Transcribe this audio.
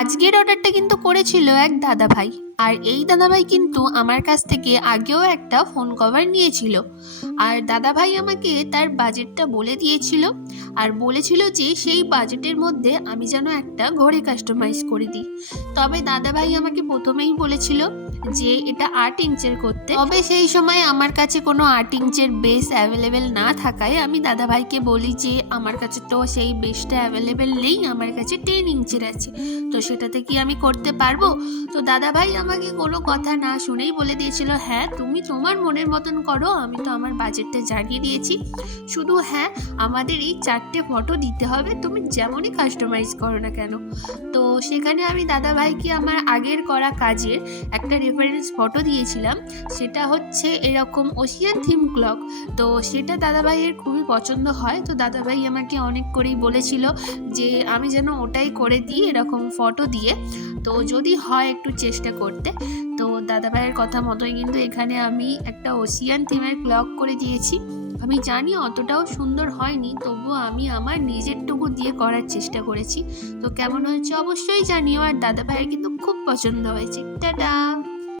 আজকের অর্ডারটা কিন্তু করেছিল এক দাদাভাই। আর এই দাদাভাই কিন্তু আমার কাছ থেকে আগেও একটা ফোন কভার নিয়েছিল। আর দাদাভাই আমাকে তার বাজেটটা বলে দিয়েছিল, আর বলেছিল যে সেই বাজেটের মধ্যে আমি যেন একটা ঘড়ি কাস্টমাইজ করে দিই। তবে দাদাভাই আমাকে প্রথমেই বলেছিল যে এটা 8 ইঞ্চের করতে। তবে সেই সময় আমার কাছে কোনো 8 ইঞ্চের বেস অ্যাভেলেবেল না থাকায় আমি দাদাভাইকে বলি যে আমার কাছে তো সেই বেসটা অ্যাভেলেবেল নেই, আমার কাছে 10 ইঞ্চের আছে, তো সেটাতে কি আমি করতে পারবো? তো দাদাভাই আমাকে কোনো কথা না শুনেই বলে দিয়েছিল, হ্যাঁ তুমি তোমার মনের মতন করো, আমি তো আমার বাজেটটা জানিয়ে দিয়েছি, শুধু হ্যাঁ আমাদের এই 4টে ফটো দিতে হবে, তুমি যেমনই কাস্টমাইজ করো না কেন। তো সেখানে আমি দাদাভাইকে আমার আগের করা কাজের একটা রেফারেন্স ফটো দিয়েছিলাম, সেটা হচ্ছে এরকম ওশিয়ান থিম ক্লক। তো সেটা দাদাভাইয়ের খুবই পছন্দ হয়, তো দাদাভাই আমাকে অনেক করেই বলেছিল যে আমি যেন ওটাই করে দিই এরকম ফটো দিয়ে, তো যদি হয় একটু চেষ্টা করতে। তো দাদাভাইয়ের কথা মতোই কিন্তু এখানে আমি একটা ওশিয়ান থিমের ক্লক করে দিয়েছি। আমি জানি অতটাও সুন্দর হয়নি, তবুও আমি আমার নিজেরটুকু দিয়ে করার চেষ্টা করেছি। তো কেমন হয়েছে অবশ্যই জানিও, আর দাদাভাইয়ের কিন্তু খুব পছন্দ হয়েছে। টাটা।